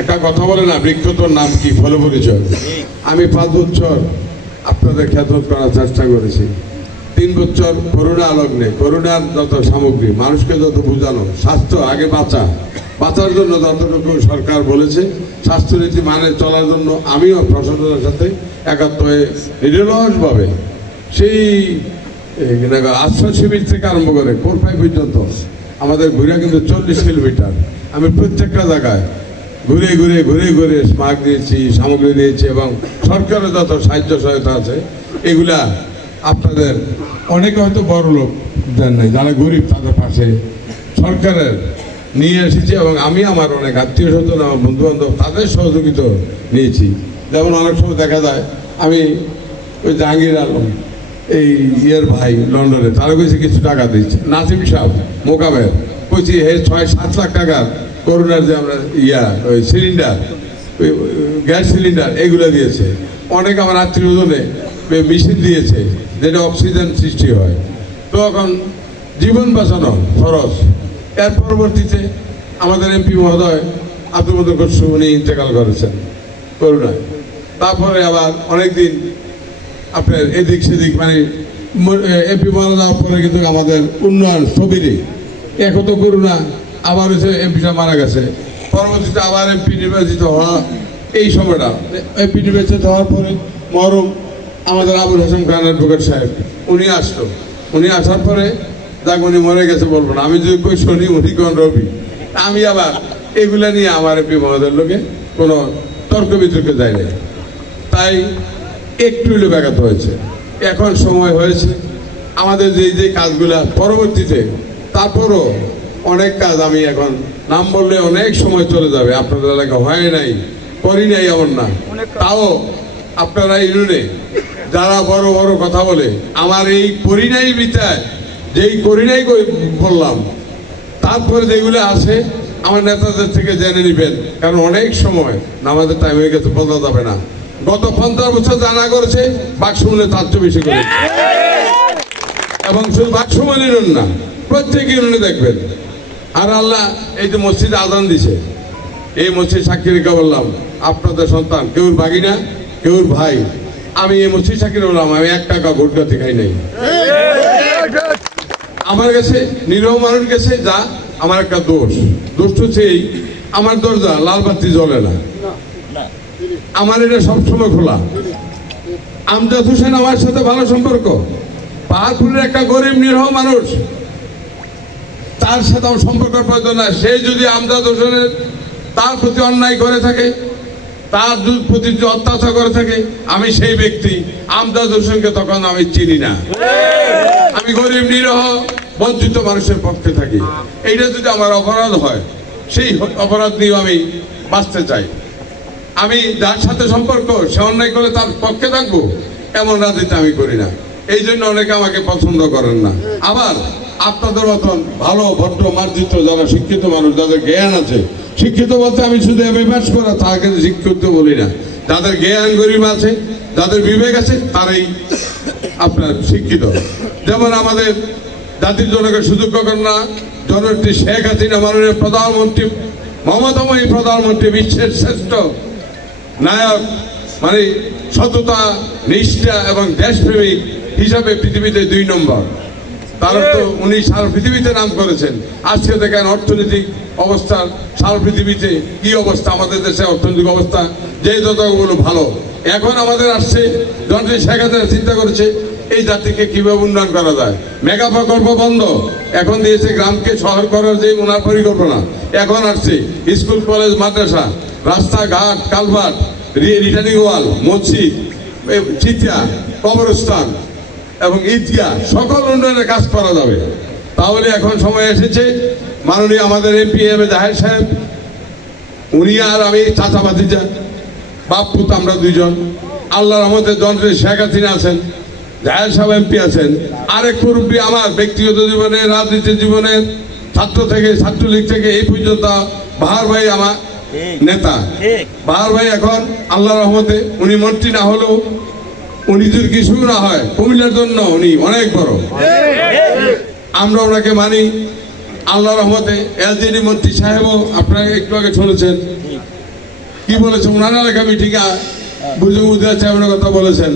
একটা কথা বলে না, বৃক্ষ তোর নাম কি, ফল পরিচয়। আমি 5 বছর আপনাদের খেদমত করার চেষ্টা করেছি। 3 বছর করোনা লগ্নে করোনার যত সামগ্রী, মানুষকে যত বোঝানো, স্বাস্থ্য আগে বাঁচার জন্য যতটুকু সরকার বলেছে, স্বাস্থ্যনীতি মানে চলার জন্য আমিও প্রশাসনের সাথে একাত্ম হয়ে নিরলসভাবে সেই আশ্রয় শিবির থেকে আরম্ভ করে কোরপাই পর্যন্ত আমাদের ঘুরে কিন্তু 40 কিলোমিটার আমি প্রত্যেকটা জায়গায় ঘুরে ঘুরে ঘুরে ঘুরে স্মাগ দিয়েছি, সামগ্রী দিয়েছি এবং সরকারের যত সাহায্য সহায়তা আছে এগুলা আপনাদের অনেকে হয়তো বড় লোক দেন নাই, যারা গরিব তাদের পাশে সরকারের নিয়ে এসেছি এবং আমি আমার অনেক আত্মীয় স্বজন, আমার বন্ধু বান্ধব তাদের সহযোগিতা নিয়েছি। যেমন অনেক সময় দেখা যায় আমি ওই জাহাঙ্গীর আলম এই ভাই লন্ডনে, তারা কইছে কিছু টাকা দিচ্ছে, নাসিম সাহেব মোকাবের কইছি 6-7 লাখ টাকার করোনার যে আমরা ওই সিলিন্ডার, ওই গ্যাস সিলিন্ডার এগুলো দিয়েছে। অনেক আমার আত্মীয় স্বজনে মেশিন দিয়েছে যেটা অক্সিজেন সৃষ্টি হয়। তো এখন জীবন বাঁচানো খরচ। এর পরবর্তীতে আমাদের এমপি মহোদয় আব্দুল মতিন খসরু উনি ইন্তেকাল করেছেন করোনায়। তারপরে আবার অনেকদিন আপনার এদিক সেদিক মানে এমপি মারা যাওয়ার পরে কিন্তু আমাদের উন্নয়ন স্থবিরে। এখন তো করোনা, আবার হচ্ছে এমপিটা মারা গেছে, পরবর্তীতে আবার এমপি নির্বাচিত হওয়া, এই সময়টা এমপি নির্বাচিত হওয়ার পরে মরহুম আমাদের আবুল হাসান খান অ্যাডভোকেট সাহেব উনি আসলো। উনি আসার পরে যাক উনি মরে গেছে বলবো না, আমি যদি কই শনি উনি কোন রবি, আমি আবার এগুলা নিয়ে আমার এমপি মহোদয়ের লোকে কোনো তর্ক বিতর্কে যায় না। তাই একটু হলে ব্যাঘাত হয়েছে। এখন সময় হয়েছে আমাদের যে কাজগুলা পরবর্তীতে, তারপরও অনেক কাজ আমি এখন নাম বললে অনেক সময় চলে যাবে। আপনাদের এলাকা হয় নাই, করি নাই এমন না, তাও আপনারা ইউনিয়নে যারা বড় বড় কথা বলে আমার এই করি নাই বিতায় যেই করি নাই বললাম, তারপরে যেগুলো আছে আমার নেতাদের থেকে জেনে নেবেন, কারণ অনেক সময় নামাজের টাইম হয়ে গেছে, বলা যাবে না। গত 50 বছর জানা করেছে বাক্সমূলে তার চেয়ে বেশি করে, এবং শুধু বাক্সমূলের না প্রত্যেক ইউনিয়নে দেখবেন। আর আল্লাহ এই যে মসজিদে আজান দিছে, এই মসজিদ সাক্ষী রেখে বললাম আপনাদের সন্তান কেউর ভাগিনা কেউর ভাই, আমি এই মসজিদ সাক্ষী বললাম আমি 1 টাকা ভোটগাতি খাই নাই। আমার কাছে নিরহ মানুষ গেছে যা আমার একটা দোষ হচ্ছে এই আমার দরজা লাল বাতি জ্বলে না, আমার এটা সবসময় খোলা। আমজাদ হোসেন আমার সাথে ভালো সম্পর্ক, পাহাড়পুরের একটা গরিব নিরহ মানুষ, তার সাথে আমার সম্পর্কের প্রয়োজন না। সে যদি আমজাদ হোসেনের তার প্রতি অন্যায় করে থাকে, তার প্রতি যদি অত্যাচার করে থাকে, আমি সেই ব্যক্তি আমজাদ হোসেনকে তখন আমি চিনি না। আমি গরিব নিরহ বঞ্চিত মানুষের পক্ষে থাকি। এইটা যদি আমার অপরাধ হয়, সেই অপরাধ নিয়ে আমি বাঁচতে চাই। আমি যার সাথে সম্পর্ক সে অন্যায় করে তার পক্ষে থাকবো এমন রাজনীতি আমি করি না। এই জন্য অনেকে আমাকে পছন্দ করেন না। আবার আপনাদের মতন ভালো ভদ্র মার্জিত যারা শিক্ষিত মানুষ, যাদের জ্ঞান আছে, শিক্ষিত বলতে আমি শুধু এমএ করা তাকে শিক্ষিত বলি না, যাদের জ্ঞান গরিব আছে, যাদের বিবেক আছে, তারাই আপনার শিক্ষিত। যেমন আমাদের জাতির জনকের সুযোগ্য কন্যা জননেত্রী শেখ হাসিনা, মাননীয় প্রধানমন্ত্রী, মমতাময়ী প্রধানমন্ত্রী, বিশ্বের শ্রেষ্ঠ নায়ক, মানে সততা, নিষ্ঠা এবং দেশপ্রেমিক হিসাবে পৃথিবীতে 2 নম্বর। তারা তো উনি সারা পৃথিবীতে নাম করেছেন। আজকে দেখেন অর্থনৈতিক অবস্থা সারা পৃথিবীতে কি অবস্থা, আমাদের দেশে অর্থনৈতিক অবস্থা যে যতগুলো ভালো। এখন আমাদের আসছে জননেত্রী শেখ হাসিনা চিন্তা করেছে এই জাতিকে কিভাবে উন্নয়ন করা যায়। মেগা প্রকল্প বন্ধ, এখন দিয়েছে গ্রামকে শহর করার যে ওনার পরিকল্পনা। এখন আসছে স্কুল কলেজ মাদ্রাসা, রাস্তাঘাট, কালভার্ট, রিটার্নিং ওয়াল, মসজিদ, চিতিয়া, কবরস্থান এবং ঈদগাহ, সকল উন্নয়নের কাজ করা যাবে। তাহলে এখন সময় এসেছে মাননীয় আমাদের এমপি জাহের সাহেব, উনি আর আমি চাচা ভাতিজা, বাপ পুত আমরা 2 জন। আল্লাহর রহমতে জননেত্রী শেখ হাসিনা আছেন, জাহের সাহেব এমপি আছেন, আরেক মুরব্বী আমার ব্যক্তিগত জীবনে, রাজনীতির জীবনে, ছাত্র থেকে ছাত্রলীগ থেকে এই পর্যন্ত বাহার ভাই আমার নেতা। বাহার ভাই এখন আল্লাহর রহমতে উনি মন্ত্রী না হলেও, উনি যদি কিছু না হয় কুমিল্লার জন্য উনি অনেক বড়, আমরা ওনাকে মানি। আল্লাহ রহমতে এলজিডি মন্ত্রী সাহেবও আপনারা একটু আগে শুনেছেন কি বলেছেন, ওনারা লেখা মিটিংয়ে বুঝে চেয়ারম্যানের কথা বলেছেন।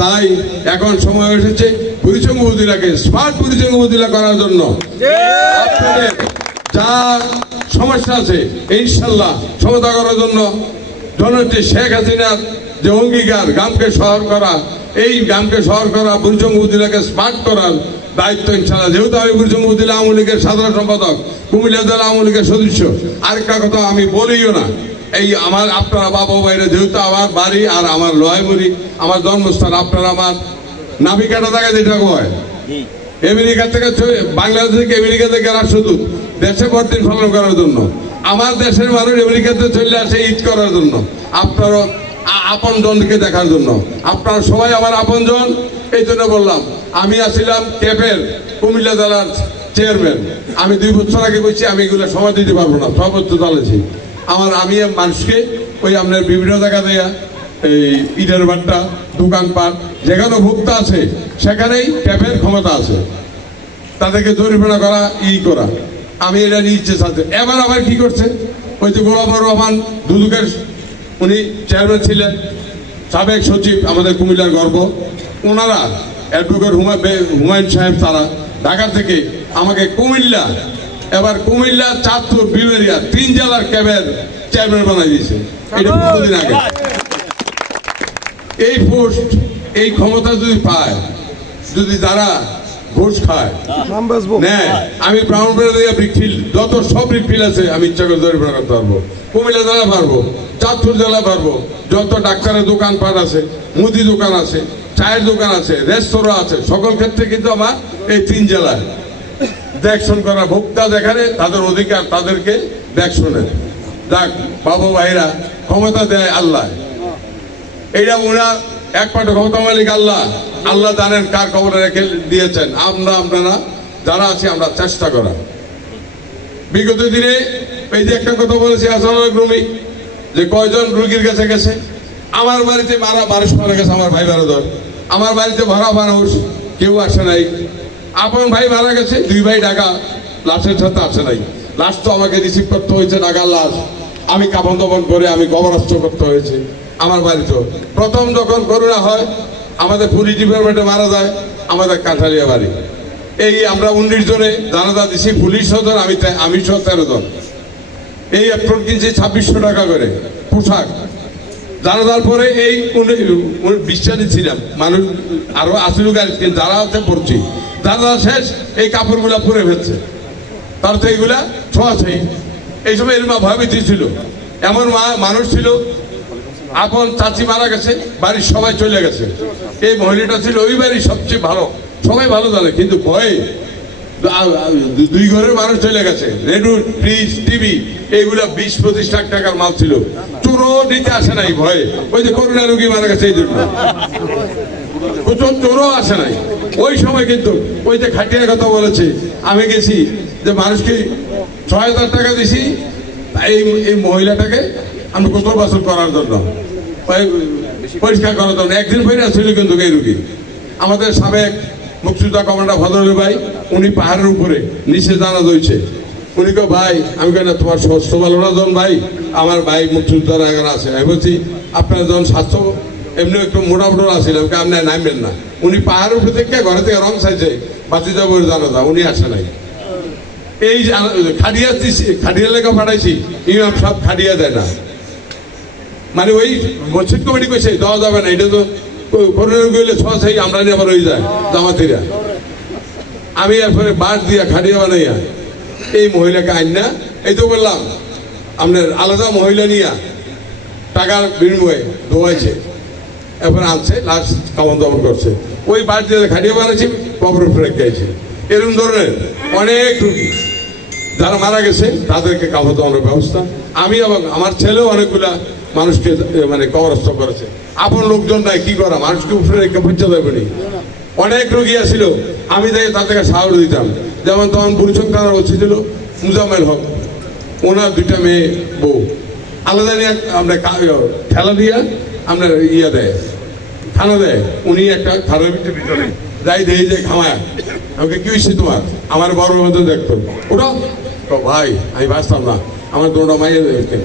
তাই এখন সময় এসেছে পরিচঙ্গ উপজেলাকে স্মার্ট পরিচঙ্গ উপজেলা করার জন্য আপনাদের যা সমস্যা আছে ইনশাল্লাহ সমাধান করার জন্য জননেত্রী শেখ হাসিনার যে অঙ্গীকার গ্রামকে শহর করা, এই গ্রামকে শহর করা পরিচঙ্গ উপজেলাকে স্মার্ট করার দায়িত্ব ইনশাল্লাহ। যেহেতু আমি পরিচঙ্গ উপজেলা আওয়ামী লীগের সাধারণ সম্পাদক, কুমিল্লা জেলা আওয়ামী লীগের সদস্য, আরেকটা কথা আমি বলিও না, এই আমার আপনারা বাবা ভাইরা যেহেতু আমার বাড়ি আর আমার লয়মুড়ি আমার জন্মস্থান, আপনারা আমার নাবিকাটা জায়গা যেটা হয় আমেরিকা থেকে বাংলাদেশ থেকে আমেরিকা থেকে রাষ্ট্রদূত দেশে বর্দিন পালন করার জন্য, আমার দেশের মানুষ আমেরিকাতে চলে আসে ঈদ করার জন্য, আপনারও আপন জনকে দেখার জন্য। আপনারা সবাই আমার আপন জন, এই জন্য বললাম। আমি আসছিলাম ক্যাপের কুমিল্লা জেলার চেয়ারম্যান, আমি 2 বছর আগে বলছি আমি এগুলো সময় দিতে পারবো না, সর্বোচ্চ চালাইছি। আমি মানুষকে ওই আপনার বিভিন্ন জায়গা দেয়া এই ইটের ভাট্টা দোকানপাট যেখানে ভোক্তা আছে সেখানেই ক্যাপের ক্ষমতা আছে, তাদেরকে জরিমানা করা করা আমি এটা নিয়ে ইচ্ছে চাচ্ছি। এবার আবার কি করছে, ওই যে গোলামুর রহমান দুদুকের উনি চেয়ারম্যান ছিলেন, সাবেক সচিব আমাদের কুমিল্লার গর্ব, ওনারা অ্যাডভোকেট হুমায়ুন সাহেব তারা ঢাকা থেকে আমাকে কুমিল্লা, এবার কুমিল্লা, চাঁদপুর, বিবেরিয়া 3 জেলার ক্যাবের চেয়ারম্যান বানাই দিয়েছে। এটা 15 দিন আগে। এই পোস্ট এই ক্ষমতা যদি পায়, যদি যারা ঘুষ খায় নেয়, আমি ব্রাহ্মণবাড়িয়া ব্রিকফিল্ড যত সব ব্রিকফিল্ড আছে আমি ইচ্ছা করে জরিমানা করতে পারবো, কুমিল্লা জেলা পারবো, চাঁদপুর জেলা পারবো, যত ডাক্তারের দোকানপাট আছে, মুদি দোকান আছে, চায়ের দোকান আছে, রেস্তোরাঁ আছে, সকল ক্ষেত্রে কিন্তু আমার এই 3 জেলায় দেখশন করা, ভোক্তা যেখানে তাদের অধিকার তাদেরকে দেখশনের। যাক বাবু ভাইরা, ক্ষমতা দেয় আল্লাহ, এইটা ওরা এক পাটে ক্ষমতা মালিক আল্লাহ, আল্লাহ জানেন কার খবরে রেখে দিয়েছেন। আপনারা যারা আছি আমরা চেষ্টা করা। বিগত দিনে এই যে একটা কথা বলেছি আসানুল রুমি, যে কয়জন রুগীর কাছে গেছে, আমার বাড়িতে মানুষ মারা গেছে, আমার ভাই বারোজন, আমার বাড়িতে ভরা মানুষ, কেউ আসে নাই। আপন ভাই মারা গেছে, 2 ভাই ঢাকা, লাশের সাথে আসে নাই। লাশ তো আমাকে রিসিভ করতে হয়েছে, ঢাকার লাশ আমি কাফন দাফন করে আমি কবরস্থ করতে হয়েছে আমার বাড়িতে। প্রথম যখন করোনা হয় আমাদের পুলিশ ডিপার্টমেন্টে মারা যায় আমাদের কাঁঠালিয়া বাড়ি, এই আমরা 19 জনে জানাজা দিছি, পুলিশ 6 জন, আমি 13 জন। এই এপ্রিল কিনছি 2600 টাকা করে পোশাক। জানাজার পরে এই 20 ছিলাম, মানুষ আরো আসিল গাড়ি, যারা আছে পড়ছি, জানাজা শেষ এই কাপড়গুলা পরে ফেলছে, তার তো এইগুলা ছোঁয়াছাই। এই সময় এর মা ভয়ভীতি ছিল, এমন মানুষ ছিল, আপন চাচি মারা গেছে, বাড়ির সবাই চলে গেছে, এই মহিলাটা ছিল ওই বাড়ির সবচেয়ে ভালো, সবাই ভালো জানে, কিন্তু ভয়ে 2 ঘরের মানুষ চলে গেছে। রেডিও, ফ্রিজ, টিভি এইগুলা 20-25 লাখ টাকার মাল ছিল, চোরও নিতে আসে নাই ভয়ে, ওই যে করোনা রোগী মারা গেছে এই জন্য চোরও আসে নাই ওই সময়। কিন্তু ওই যে খাটিয়ার কথা বলেছে, আমি গেছি যে মানুষকে 6000 টাকা দিছি এই মহিলাটাকে আমি গোসল বাসল করার জন্য, পরিষ্কার করার জন্য। একদিন ফেরা ছিল কিন্তু এই রুগী। আমাদের সাবেক মুক্তিযোদ্ধা কমান্ডার ফজল ভাই, উনি পাহাড়ের উপরে নিচে জানাজা হয়েছে, উনি কো ভাই, আমি কেন তোমার স্বাস্থ্য ভালো না জন ভাই, আমার ভাই মুক্তিযোদ্ধার এখানে আছে। আমি বলছি আপনার যখন স্বাস্থ্য এমনি একটু মোটামুটি আসছিল, আপনি নামবেন না। উনি পাহাড়ের উপরে থেকে ঘরে থেকে রং চাইছে বাতি যাবো জানাজা, উনি আসে নাই। এই খাটিয়া দিচ্ছি, খাটিয়া লেখা পাঠাইছি, ইমাম সব খাটিয়া দেয় না, মানে ওই মসজিদ কমিটি কইছে দেওয়া যাবে না, এটা তো করোনা গেলে ছোঁয়াছাই আমরা নিয়ে আবার হয়ে যায় জামাতিরা। আমি এরপরে বাঁশ দিয়া খাটিয়া বানাইয়া এই মহিলাকে আইন না, এই তো বললাম আপনার আলাদা মহিলা নিয়া টাকার বিনিময়ে দোয়াইছে, এরপর আনছে, লাশ কামন দমন করছে, ওই বাঁশ দিয়ে খাটিয়া বানাইছি, কবরের উপরে গাইছে। এরকম ধরনের অনেক রুগী যারা মারা গেছে তাদেরকে কামন দমনের ব্যবস্থা আমি এবং আমার ছেলেও অনেকগুলা মানুষকে মানে কবরস্থ করেছে। আপন লোকজন নাই, কি করা, মানুষকে উপরে রেখে পৌঁছে দেবে নি। অনেক রোগী আসছিল, আমি তাদেরকে সাহায্য দিতাম। যেমন তখন বুড়িচং থানার ওসি ছিল মুজাম্মেল হক, ওনার 2টা মেয়ে বউ, আলাদা নিয়ে আমরা ঠেলা দিয়া আমরা দেয়, খানা দেয়। উনি একটা খারাপ ভিতরে যাই দেয় যে খামায় আমাকে কি হয়েছে তোমার? আমার বড় মতো দেখতো, ওটা ভাই আমি বাঁচতাম না, আমার দুটা মাইয়ে দেখতেন,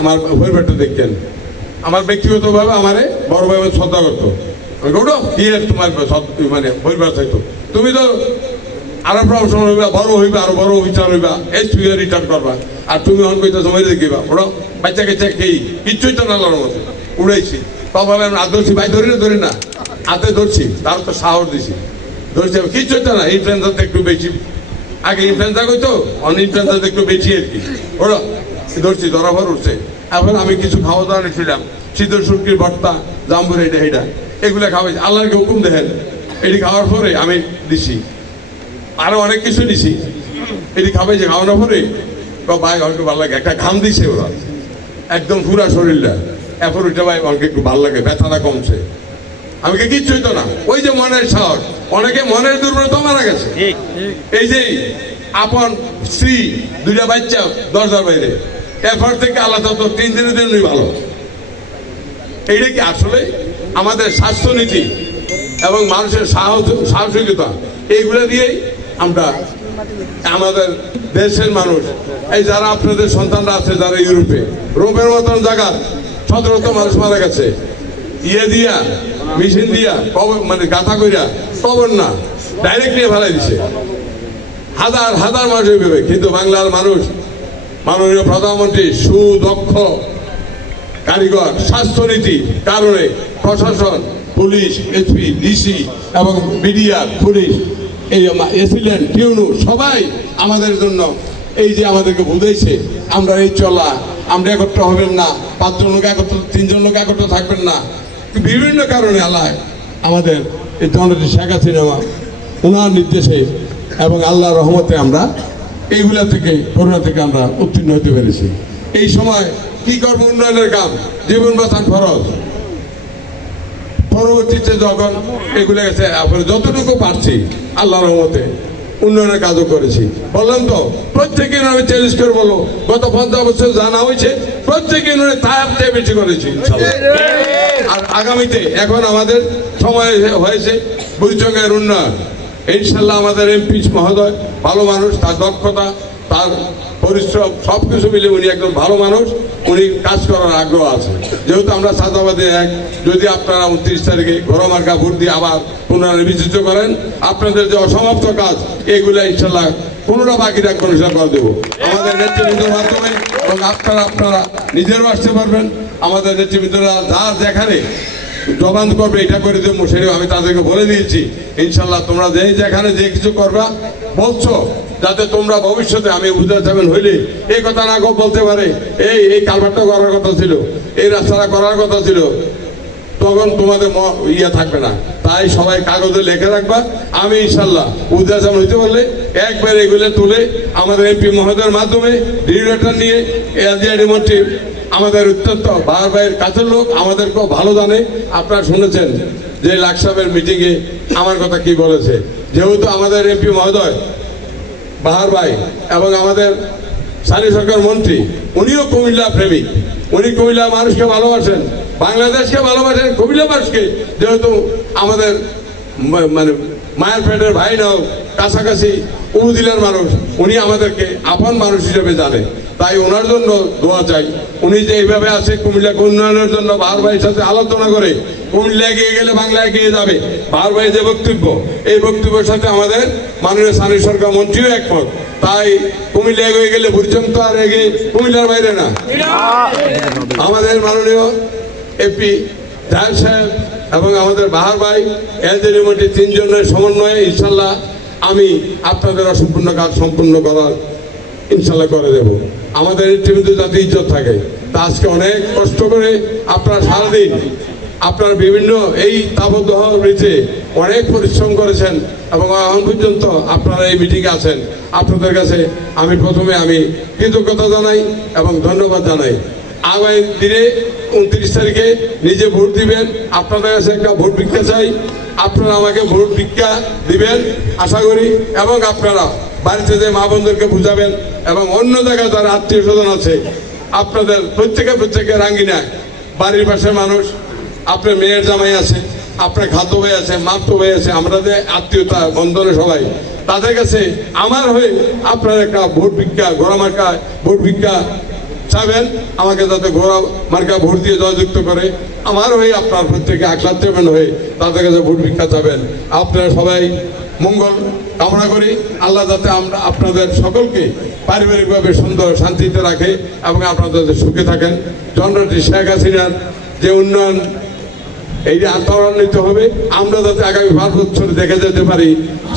আমার পরিবারটা দেখতেন, আমার ব্যক্তিগতভাবে আমারে বড় ভাই আমার শ্রদ্ধা করতো। আমি ওটা কি তোমার মানে পরিবার থাকতো, তুমি তো আরো প্রফেশনাল হইবা, বড় হইবা, আরো বড় অফিসার হইবা, রিটার্ন করবা, আর তুমি অন কইতে সময় দেখিবা ওটা বাচ্চা কাচ্চা খেয়ে কিচ্ছুই তো না লড়ার মতো উড়াইছি। তখন আমি হাত ধরছি, ভাই ধরি না হাতে ধরছি, তার তো সাহস দিছি, ধরছি কিচ্ছু হইতো না। ইনফ্লুয়েন্সার তো একটু বেশি, আগে ইনফ্লুয়েন্সার কইতো, অন ইনফ্লুয়েন্সার একটু বেশি আর কি, ওরা ধরছি, ধরা ভর উঠছে। এখন আমি কিছু খাওয়া দাওয়া নিয়েছিলাম, শীতল শুটকির ভর্তা, জাম্বুর এটা এগুলো খাওয়াইছি, আল্লাহকে হুকুম দেখেন। এটি খাওয়ার পরে আমি দিছি, আরো অনেক কিছু দিছি, এটি খাওয়াইছে, খাওয়ানোর পরে ভাই আমাকে ভালো লাগে, একটা ঘাম দিছে ওরা একদম পুরা শরীরটা, এরপর ওইটা ভাই আমাকে একটু ভালো লাগে, ব্যথাটা কমছে। আমাকে কিচ্ছু হইতো না, ওই যে মনের সাহস, অনেকে মনের দুর্বলতা মারা গেছে। এই যে আপন স্ত্রী, দুইটা বাচ্চা দরজার বাইরে, এরপর থেকে আল্লাহ তো 3 দিনের জন্যই ভালো। এইটা কি আসলে আমাদের স্বাস্থ্যনীতি এবং মানুষের সাহসিকতা, এইগুলো দিয়েই আমরা আমাদের দেশের মানুষ, এই যারা আপনাদের সন্তানরা আছে যারা ইউরোপে, রোমের মতন জায়গা 17 মানুষ মারা গেছে, ইয়ে দিয়া মেশিন দিয়া মানে গাথা কইরা, কবর না ডাইরেক্ট নিয়ে ফেলাই দিছে, হাজার হাজার মানুষ এইভাবে। কিন্তু বাংলার মানুষ, মাননীয় প্রধানমন্ত্রী সুদক্ষ কারিগর, স্বাস্থ্যনীতি কারণে প্রশাসন, পুলিশ, এসপি, ডিসি এবং বিডিআর, পুলিশ, এই এসিলেন্ট, টিউনু সবাই আমাদের জন্য এই যে আমাদেরকে বুঝাইছে, আমরা এই চলা, আমরা একত্র হবেন না, 5 জন লোক একত্র, 3 জন লোক একত্র থাকবেন না, বিভিন্ন কারণে আল্লাহ আমাদের এই জননেত্রী শেখ হাসিনা ওনার নির্দেশে এবং আল্লাহর রহমতে আমরা এইগুলা থেকে, করোনা থেকে আমরা উত্তীর্ণ হতে পেরেছি। এই সময় কি করবো? উন্নয়নের কাম, জীবন বাঁচান ফরজ। পরবর্তীতে যখন এগুলো গেছে, যতটুকু পারছি আল্লাহর রহমতে উন্নয়নের কাজও করেছি। বললাম তো, প্রত্যেকে আমি চ্যালেঞ্জ করে বলবো, গত 50 বছর জানা হয়েছে, প্রত্যেকে তার চেয়ে বেশি করেছি। আর আগামীতে এখন আমাদের সময় হয়েছে বুড়িচঙ্গের উন্নয়ন। ইনশাল্লাহ আমাদের এমপি মহোদয় ভালো মানুষ, তার দক্ষতা, তার পরিশ্রম সবকিছু মিলে উনি একদম ভালো মানুষ, উনি কাজ করার আগ্রহ আছে। যেহেতু আমরা সাদাবাদী এক, যদি আপনারা 29 তারিখে ঘরমার্কা ভোট দিয়ে আবার পুনর্নির্বাচিত করেন, আপনাদের যে অসমাপ্ত কাজ এগুলো ইনশাল্লাহ কোনোটা বাকি রাখবো, ইনশাল্লাহ করে দেবো আমাদের নেতৃবৃন্দের মাধ্যমে। এবং আপনারা নিজেরও আসতে পারবেন, আমাদের নেতৃবৃন্দরা যার যেখানে জবান করবে এটা করে দেবো, সেটাও আমি তাদেরকে বলে দিয়েছি। ইনশাল্লাহ তোমরা যেখানে যে কিছু করবা বলছো, যাতে তোমরা ভবিষ্যতে আমি বুঝতে চাবেন হইলে এই কথা না বলতে পারে, এই কালভারটা করার কথা ছিল, এই রাস্তাটা করার কথা ছিল, তখন তোমাদের ইয়ে থাকবে না। তাই সবাই কাগজে লিখে রাখবা। আমি ইনশাল্লাহ উদ্যাচন হইতে বললে একবার এগুলো তুলে আমাদের এমপি মহোদয়ের মাধ্যমে রেগুলেটর নিয়ে এলজিআইডি মন্ত্রী আমাদের অত্যন্ত ভাইয়ের কাছের লোক, আমাদেরকেও ভালো জানে। আপনারা শুনেছেন যে লাকসামের মিটিংয়ে আমার কথা কি বলেছে। যেহেতু আমাদের এমপি মহোদয় বাহার ভাই এবং আমাদের স্থানীয় সরকার মন্ত্রী, উনিও কুমিল্লা প্রেমিক, উনি কুমিল্লা মানুষকে ভালোবাসেন, বাংলাদেশকে ভালোবাসেন, কুমিল্লা মানুষকে, যেহেতু আমাদের মানে মায়ের পেটের ভাই নাও, কাছাকাছি উপজেলার মানুষ, উনি আমাদেরকে আপন মানুষ হিসেবে জানে। তাই ওনার জন্য দোয়া চাই। উনি যে এইভাবে আছে কুমিল্লাকে উন্নয়নের জন্য বাহার ভাইয়ের সাথে আলোচনা করে কুমিল্লা এগিয়ে গেলে বাংলা এগিয়ে যাবে। বাহার ভাইয়ের যে বক্তব্য, এই বক্তব্যের সাথে আমাদের মাননীয় স্থানীয় সরকার মন্ত্রীও একমত। তাই কুমিল্লা এগিয়ে গেলে বুড়িচং তো আর এগিয়ে কুমিল্লার বাইরে না। আমাদের মাননীয় এমপি জাহের সাহেব এবং আমাদের বাহার ভাই এলজিআইডি মন্ত্রী 3 জনের সমন্বয়ে ইনশাল্লাহ আমি আপনাদের অসম্পূর্ণ কাজ সম্পূর্ণ করার ইনশাল্লাহ করে দেব। আমাদের নেতৃবৃন্দ যাতে ইজ্জত থাকে, তা আজকে অনেক কষ্ট করে আপনারা সারাদিন আপনারা বিভিন্ন এই তাপদাহ ঋতুতে অনেক পরিশ্রম করেছেন এবং এখন পর্যন্ত আপনারা এই মিটিংয়ে আছেন। আপনাদের কাছে আমি প্রথমে কৃতজ্ঞতা জানাই এবং ধন্যবাদ জানাই। আগামী দিনে 29 তারিখে নিজে ভোট দিবেন। আপনাদের কাছে একটা ভোট ভিক্ষা চাই, আপনারা আমাকে ভোট ভিক্ষা দিবেন আশা করি। এবং আপনারা বাড়িতে যে মা বোনদেরকে বুঝাবেন এবং অন্য জায়গায় যারা আত্মীয় স্বজন আছে, আপনাদের প্রত্যেকে রাঙ্গিনায় বাড়ির পাশে মানুষ, আপনার মেয়ের জামাই আছে, আপনার খাদ্য হয়ে আছে, মাত্র হয়ে আছে, আমরা যে আত্মীয়তা বন্ধনে সবাই, তাদের কাছে আমার হয়ে আপনার একটা ভোট ভিক্ষা, ঘোড়া মার্কা ভোট ভিক্ষা চাবেন, আমাকে যাতে ঘোড়া মার্কা ভোট দিয়ে জয়যুক্ত করে। আমার হয়ে আপনার প্রত্যেকে আখলাত দেবেন হয়ে তাদের কাছে ভোট ভিক্ষা চাবেন। আপনারা সবাই মঙ্গল কামনা করি। আল্লাহ যাতে আমরা আপনাদের সকলকে পারিবারিকভাবে সুন্দর শান্তিতে রাখে এবং আপনাদের সুখে থাকেন। জননেত্রী শেখ হাসিনার যে উন্নয়ন এইটা ত্বরান্বিত হবে, আমরা যাতে আগামী 5 বছর দেখে যেতে পারি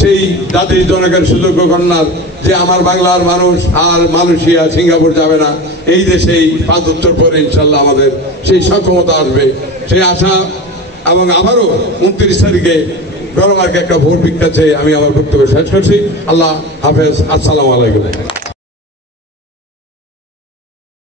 সেই জাতির জনকের সুযোগ্য কন্যার যে আমার বাংলার মানুষ আর মালয়েশিয়া সিঙ্গাপুর যাবে না, এই দেশে এই 5 বছর পরে ইনশাল্লাহ আমাদের সেই সক্ষমতা আসবে, সেই আশা। এবং আবারও 29 তারিখে গণমার্কে একটা ভোট ভিক্ষা চেয়ে আমি আমার বক্তব্য শেষ করছি। আল্লাহ হাফেজ, আসসালামু আলাইকুম।